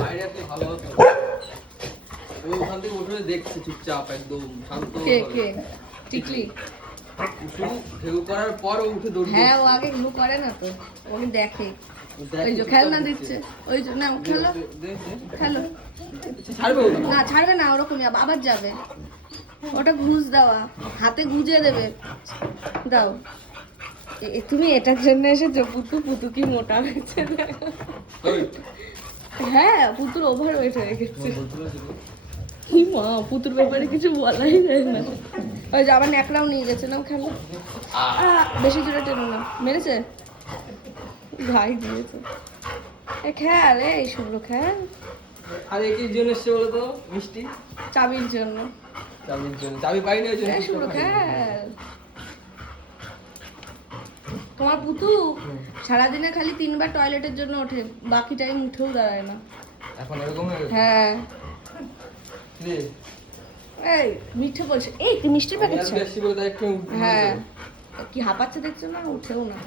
বাইরে আসলে ভালো হতো। ওই ওখান থেকে উঠে দেখছে চুপচাপ একদম শান্ত। কে টিকলি উঠু ঘেউ করার পর ও উঠে দৌড় হ্যাঁ ও আগে ঘুম করে না তো, ও দেখে। ওই যে খেলনা দিচ্ছে, ওই যে না খেলো খেলো। ছাড়বে না ছাড়বে না, ওরকমই আবার যাবে। ওটা ঘুষ দেওয়া, হাতে গুজে দেবে। দাও। তুমি এটার জন্য এসেছো? পুতু কি মোটা হয়েছে। হ্যাঁ পুতুর ওভার ওয়েট হয়ে গেছে। কি মা, পুতুর ব্যাপারে কিছু বলাই যায় না। ওই যে আবার ন্যাকড়াও নিয়ে গেছে, নাও খেলো। বেশি জোরে টেনো না, মেরেছে ভাই দিয়েছে। খেয়াল এই শুভ্র খেয়াল। আর একির জন্য এসছে বলো তো মিষ্টি? চাবির জন্য। চাবির জন্য, চাবি পাইনি ওই জন্য। শুভ্র খেয়াল। তোমার পুতু সারাদিনে খালি 3বার টয়লেটের জন্য ওঠে, বাকি টাইম উঠেও দাঁড়ায় না। এখন এরকম হয়ে গেছে? হ্যাঁ রে এই মিঠে বলছে, এই তুই মিষ্টির প্যাকেট বেশি বলে তাই একটু হ্যাঁ কি হাঁপাচ্ছে দেখছো না, উঠেও না।